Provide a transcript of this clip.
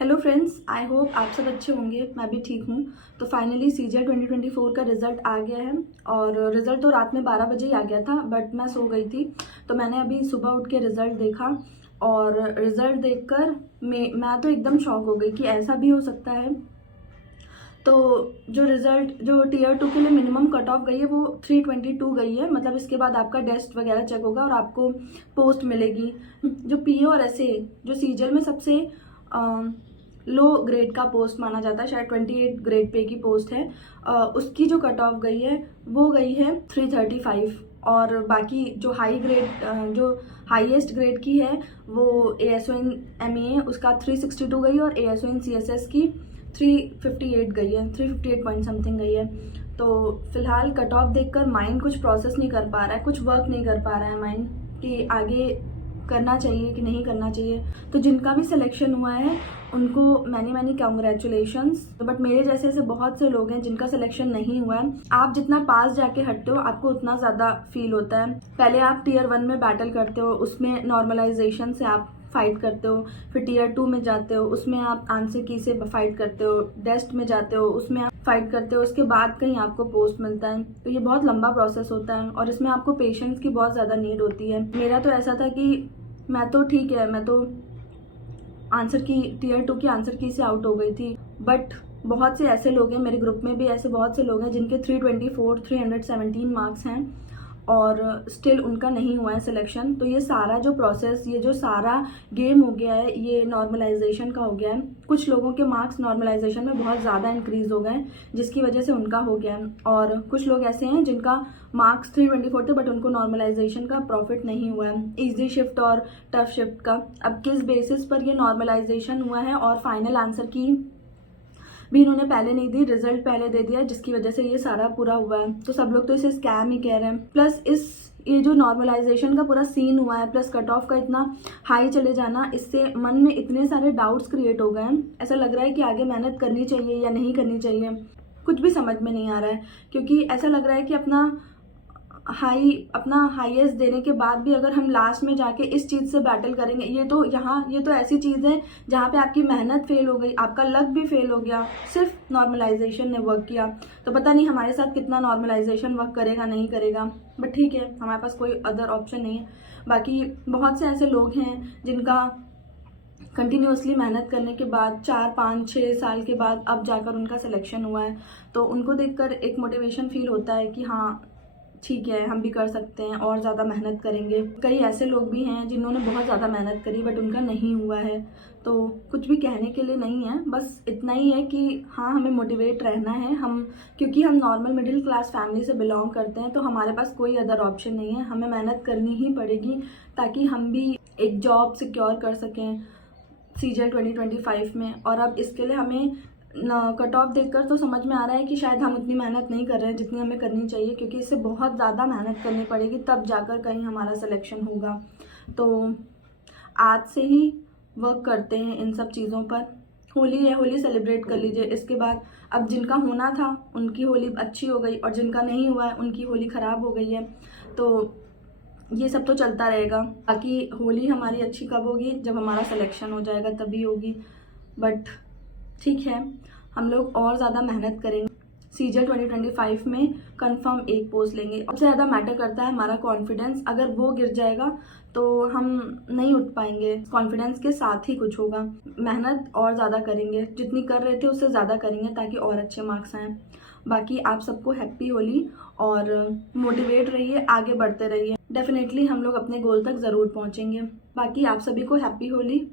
Hello friends, I hope आप सब अच्छे होंगे। मैं भी ठीक हूँ। तो फाइनली सीजीएल 2024 का रिज़ल्ट आ गया है और रिज़ल्ट तो रात में 12 बजे ही आ गया था, बट मैं सो गई थी। तो मैंने अभी सुबह उठ के रिज़ल्ट देखा और रिज़ल्ट देखकर मैं तो एकदम शॉक हो गई कि ऐसा भी हो सकता है। तो जो रिज़ल्ट जो टीयर 2 के लिए मिनिमम कट ऑफ गई है वो 322 गई है। मतलब इसके बाद आपका टेस्ट वगैरह चेक होगा और आपको पोस्ट मिलेगी। जो पीओ और एसए जो सीजीएल में सबसे लो ग्रेड का पोस्ट माना जाता है, शायद 28 ग्रेड पे की पोस्ट है, उसकी जो कट ऑफ गई है वो गई है 335। और बाकी जो हाई ग्रेड जो हाईएस्ट ग्रेड की है वो एएसओ इन एमए उसका 362 गई और एएसओ इन सीएसएस की 358 गई है, 358 पॉइंट समथिंग गई है। तो फिलहाल कट ऑफ देखकर माइंड कुछ प्रोसेस नहीं कर पा रहा है, कुछ वर्क नहीं कर पा रहा है माइंड कि आगे करना चाहिए कि नहीं करना चाहिए। तो जिनका भी सिलेक्शन हुआ है उनको मैनी कॉन्ग्रेचुलेशंस। बट मेरे जैसे ऐसे बहुत से लोग हैं जिनका सिलेक्शन नहीं हुआ है। आप जितना पास जाके हटते हो आपको उतना ज़्यादा फील होता है। पहले आप टीयर 1 में बैटल करते हो, उसमें नॉर्मलाइजेशन से आप फाइट करते हो, फिर टीयर 2 में जाते हो, उसमें आप आंसर की से फाइट करते हो, टेस्ट में जाते हो, उसमें आप फाइट करते हो, उसके बाद कहीं आपको पोस्ट मिलता है। तो ये बहुत लंबा प्रोसेस होता है और इसमें आपको पेशेंस की बहुत ज़्यादा नीड होती है। मेरा तो ऐसा था कि मैं तो ठीक है, मैं तो आंसर की टीयर 2 की आंसर की से आउट हो गई थी, बट बहुत से ऐसे लोग हैं मेरे ग्रुप में भी, ऐसे बहुत से लोग हैं जिनके 317 मार्क्स हैं और स्टिल उनका नहीं हुआ है सिलेक्शन। तो ये सारा जो प्रोसेस, ये जो सारा गेम हो गया है, ये नॉर्मलाइजेशन का हो गया है। कुछ लोगों के मार्क्स नॉर्मलाइजेशन में बहुत ज़्यादा इंक्रीज हो गए जिसकी वजह से उनका हो गया है, और कुछ लोग ऐसे हैं जिनका मार्क्स 324 थे बट उनको नॉर्मलाइजेशन का प्रॉफिट नहीं हुआ है, इजी शिफ्ट और टफ शिफ्ट का। अब किस बेसिस पर ये नॉर्मलाइजेशन हुआ है और फाइनल आंसर की भी इन्होंने पहले नहीं दी, रिजल्ट पहले दे दिया, जिसकी वजह से ये सारा पूरा हुआ है। तो सब लोग तो इसे स्कैम ही कह रहे हैं। प्लस ये जो नॉर्मलाइजेशन का पूरा सीन हुआ है, प्लस कट ऑफ का इतना हाई चले जाना, इससे मन में इतने सारे डाउट्स क्रिएट हो गए हैं। ऐसा लग रहा है कि आगे मेहनत करनी चाहिए या नहीं करनी चाहिए, कुछ भी समझ में नहीं आ रहा है। क्योंकि ऐसा लग रहा है कि अपना हाईएस्ट देने के बाद भी अगर हम लास्ट में जाके इस चीज़ से बैटल करेंगे, ये तो ऐसी चीज़ है जहाँ पे आपकी मेहनत फेल हो गई, आपका लक भी फेल हो गया, सिर्फ नॉर्मलाइजेशन ने वर्क किया। तो पता नहीं हमारे साथ कितना नॉर्मलाइजेशन वर्क करेगा नहीं करेगा, बट ठीक है, हमारे पास कोई अदर ऑप्शन नहीं है। बाकी बहुत से ऐसे लोग हैं जिनका कंटिन्यूसली मेहनत करने के बाद 4 5 6 साल के बाद अब जाकर उनका सिलेक्शन हुआ है। तो उनको देखकर एक मोटिवेशन फील होता है कि हाँ ठीक है, हम भी कर सकते हैं और ज़्यादा मेहनत करेंगे। कई ऐसे लोग भी हैं जिन्होंने बहुत ज़्यादा मेहनत करी बट उनका नहीं हुआ है। तो कुछ भी कहने के लिए नहीं है, बस इतना ही है कि हाँ, हमें मोटिवेट रहना है। क्योंकि हम नॉर्मल मिडिल क्लास फैमिली से बिलोंग करते हैं, तो हमारे पास कोई अदर ऑप्शन नहीं है। हमें मेहनत करनी ही पड़ेगी ताकि हम भी एक जॉब सिक्योर कर सकें सीजीएल 2025 में। और अब इसके लिए हमें कट ऑफ देखकर तो समझ में आ रहा है कि शायद हम उतनी मेहनत नहीं कर रहे हैं जितनी हमें करनी चाहिए, क्योंकि इससे बहुत ज़्यादा मेहनत करनी पड़ेगी तब जाकर कहीं हमारा सिलेक्शन होगा। तो आज से ही वर्क करते हैं इन सब चीज़ों पर। होली है, होली सेलिब्रेट कर लीजिए। इसके बाद अब जिनका होना था उनकी होली अच्छी हो गई और जिनका नहीं हुआ है उनकी होली ख़राब हो गई है। तो ये सब तो चलता रहेगा। बाकी होली हमारी अच्छी कब होगी? जब हमारा सिलेक्शन हो जाएगा तभी होगी। बट ठीक है, हम लोग और ज़्यादा मेहनत करेंगे। सीजीएल 2025 में कंफर्म एक पोस्ट लेंगे। सबसे ज़्यादा मैटर करता है हमारा कॉन्फिडेंस। अगर वो गिर जाएगा तो हम नहीं उठ पाएंगे। कॉन्फिडेंस के साथ ही कुछ होगा। मेहनत और ज़्यादा करेंगे, जितनी कर रहे थे उससे ज़्यादा करेंगे ताकि और अच्छे मार्क्स आएँ। बाकी आप सबको हैप्पी होली और मोटिवेट रहिए, आगे बढ़ते रहिए। डेफिनेटली हम लोग अपने गोल तक ज़रूर पहुँचेंगे। बाकी आप सभी को हैप्पी होली।